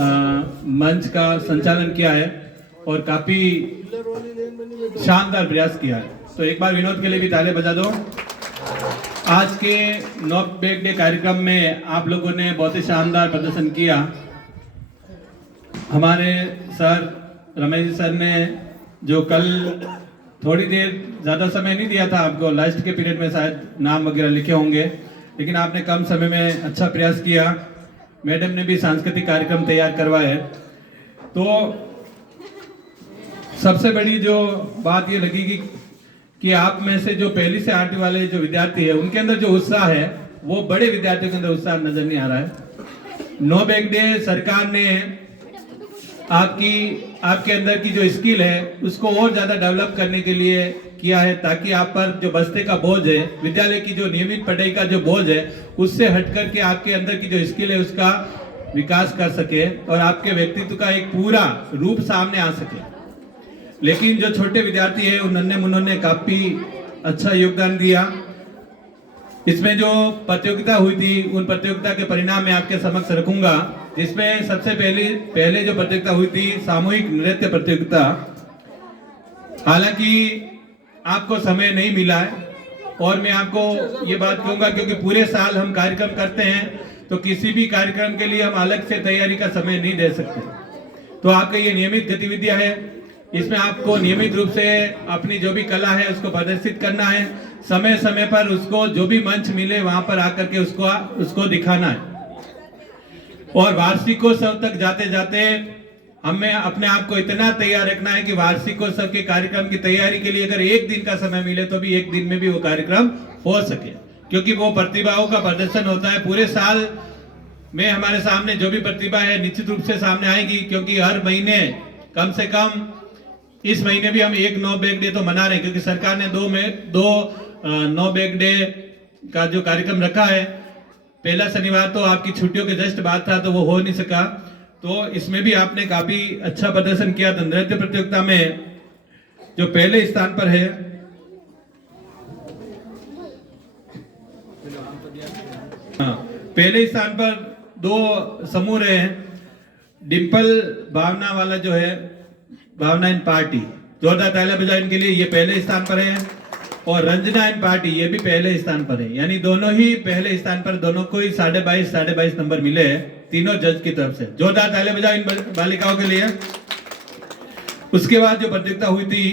मंच का संचालन किया है और काफी शानदार प्रयास किया है। तो एक बार विनोद के लिए भी ताली बजा दो। आज के नो बैग डे कार्यक्रम में आप लोगों ने बहुत ही शानदार प्रदर्शन किया। हमारे सर रमेश सर ने जो कल थोड़ी देर ज़्यादा समय नहीं दिया था आपको, लास्ट के पीरियड में शायद नाम वगैरह लिखे होंगे, लेकिन आपने कम समय में अच्छा प्रयास किया। मैडम ने भी सांस्कृतिक कार्यक्रम तैयार करवाए। तो सबसे बड़ी जो बात ये लगी कि आप में से जो पहली से आठवीं वाले जो विद्यार्थी है उनके अंदर जो उत्साह है वो बड़े विद्यार्थियों के अंदर उत्साह नजर नहीं आ रहा है। नो बैग डे सरकार ने आपके अंदर की जो स्किल है उसको और ज्यादा डेवलप करने के लिए किया है, ताकि आप पर जो बस्ते का बोझ है, विद्यालय की जो नियमित पढ़ाई का जो बोझ है उससे हट करके आपके अंदर की जो स्किल है उसका विकास कर सके और आपके व्यक्तित्व का एक पूरा रूप सामने आ सके। लेकिन जो छोटे विद्यार्थी है उन नन्हे मुन्नों ने काफी अच्छा योगदान दिया। इसमें जो प्रतियोगिता हुई थी उन प्रतियोगिता के परिणाम मैं आपके समक्ष रखूंगा, जिसमें सबसे पहले जो प्रतियोगिता हुई थी सामूहिक नृत्य प्रतियोगिता। हालांकि आपको समय नहीं मिला है और मैं आपको ये बात कहूंगा क्योंकि पूरे साल हम कार्यक्रम करते हैं तो किसी भी कार्यक्रम के लिए हम अलग से तैयारी का समय नहीं दे सकते। तो आपका ये नियमित गतिविधियां है, इसमें आपको नियमित रूप से अपनी जो भी कला है उसको प्रदर्शित करना है। समय समय पर उसको जो भी मंच मिले वहां पर आकर के उसको दिखाना है। और वार्षिकोत्सव तक जाते जाते हमें अपने आप को इतना तैयार रखना है कि वार्षिकोत्सव के कार्यक्रम की तैयारी के लिए अगर एक दिन का समय मिले तो भी एक दिन में भी वो कार्यक्रम हो सके, क्योंकि वो प्रतिभाओं का प्रदर्शन होता है। पूरे साल में हमारे सामने जो भी प्रतिभा है निश्चित रूप से सामने आएगी, क्योंकि हर महीने कम से कम इस महीने भी हम एक नो बैग डे तो मना रहे हैं, क्योंकि सरकार ने दो नो बैग डे का जो कार्यक्रम रखा है। पहला शनिवार तो आपकी छुट्टियों के जस्ट बाद था तो वो हो नहीं सका, तो इसमें भी आपने काफी अच्छा प्रदर्शन किया। तो नृत्य प्रतियोगिता में जो पहले स्थान पर है, पहले स्थान पर दो समूह रहे हैं। डिंपल भावना वाला जो है, भावना इन पार्टी, जोरदार तालियां बजाओ इनके लिए, ये पहले स्थान पर है। और रंजना इन पार्टी ये भी पहले स्थान पर है, यानी दोनों ही पहले स्थान पर, दोनों को ही 22.5 नंबर मिले हैं तीनों जज की तरफ से। जोरदार तालियां बजाओ इन बालिकाओं के लिए। उसके बाद जो प्रतियोगिता हुई थी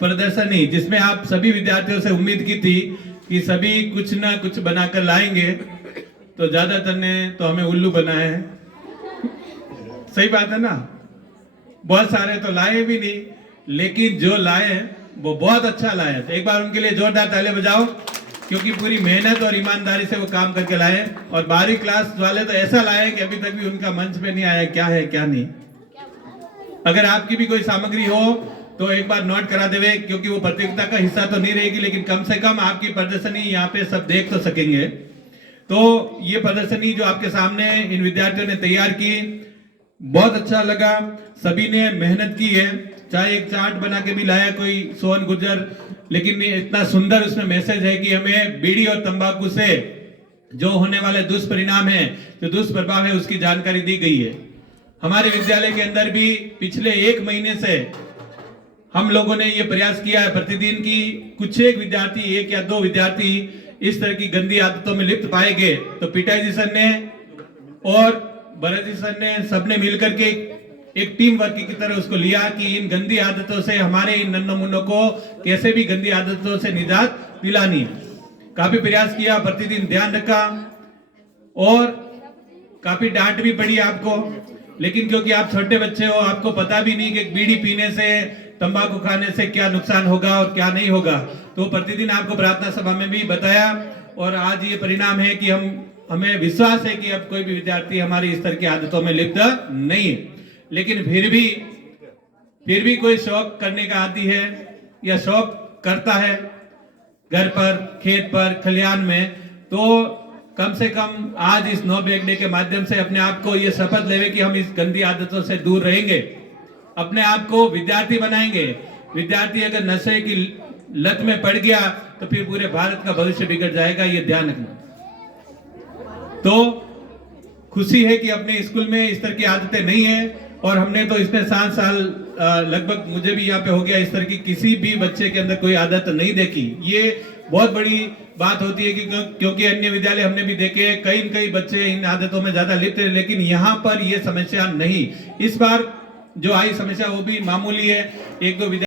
प्रदर्शनी, जिसमें आप सभी विद्यार्थियों से उम्मीद की थी कि सभी कुछ ना कुछ बनाकर लाएंगे, तो ज्यादातर ने तो हमें उल्लू बनाया है। सही बात है ना, बहुत सारे तो लाए भी नहीं, लेकिन जो लाए वो बहुत अच्छा लाए। तो एक बार उनके लिए जोरदार तालियां बजाओ, क्योंकि पूरी मेहनत और ईमानदारी से वो काम करके लाए। और 12वीं क्लास वाले तो ऐसा लाए कि अभी तक भी उनका मंच पे नहीं आया क्या है क्या नहीं। अगर आपकी भी कोई सामग्री हो तो एक बार नोट करा देवे, क्योंकि वो प्रतियोगिता का हिस्सा तो नहीं रहेगी, लेकिन कम से कम आपकी प्रदर्शनी यहाँ पे सब देख तो सकेंगे। तो ये प्रदर्शनी जो आपके सामने इन विद्यार्थियों ने तैयार की, बहुत अच्छा लगा। सभी ने मेहनत की है, चाहे एक चार्ट बना के भी लाया कोई सोहन गुर्जर, लेकिन इतना सुंदर उसमें मैसेज है कि हमें बीड़ी और तंबाकू से जो होने वाले दुष्परिणाम है, जो दुष्प्रभाव है, उसकी जानकारी दी गई है। हमारे विद्यालय के अंदर भी पिछले 1 महीने से हम लोगों ने ये प्रयास किया है प्रतिदिन की कुछ एक विद्यार्थी, 1 या 2 विद्यार्थी इस तरह की गंदी आदतों में लिप्त पाए गए, तो पिटाई जी सर ने और भरत जी सर ने सबने मिलकर के एक टीम वर्क की तरह उसको लिया कि इन गंदी आदतों से हमारे इन नन्हों मुन्नों को कैसे भी गंदी आदतों से निजात दिलानी है। काफी प्रयास किया, प्रतिदिन ध्यान रखा और काफी डांट भी पड़ी आपको, लेकिन क्योंकि आप छोटे बच्चे हो, आपको पता भी नहीं कि बीड़ी पीने से, तंबाकू खाने से क्या नुकसान होगा और क्या नहीं होगा। तो प्रतिदिन आपको प्रार्थना सभा में भी बताया और आज ये परिणाम है कि हमें विश्वास है कि अब कोई भी विद्यार्थी हमारी इस तरह की आदतों में लिप्त नहीं है। लेकिन फिर भी कोई शौक करने का आदी है या शौक करता है घर पर, खेत पर, खलिहान में, तो कम से कम आज इस नो बैग डे के माध्यम से अपने आप को ये शपथ लेवे कि हम इस गंदी आदतों से दूर रहेंगे, अपने आप को विद्यार्थी बनाएंगे। विद्यार्थी अगर नशे की लत में पड़ गया तो फिर पूरे भारत का भविष्य बिगड़ जाएगा, ये ध्यान रखना। तो खुशी है कि अपने स्कूल में इस तरह की आदतें नहीं है और हमने तो इसमें 7 साल लगभग मुझे भी यहाँ पे हो गया, इस तरह की किसी भी बच्चे के अंदर कोई आदत नहीं देखी। ये बहुत बड़ी बात होती है कि क्योंकि अन्य विद्यालय हमने भी देखे हैं, कई बच्चे इन आदतों में ज्यादा लिप्त है, लेकिन यहाँ पर ये समस्या नहीं। इस बार जो आई समस्या वो भी मामूली है, 1-2 विद्यालय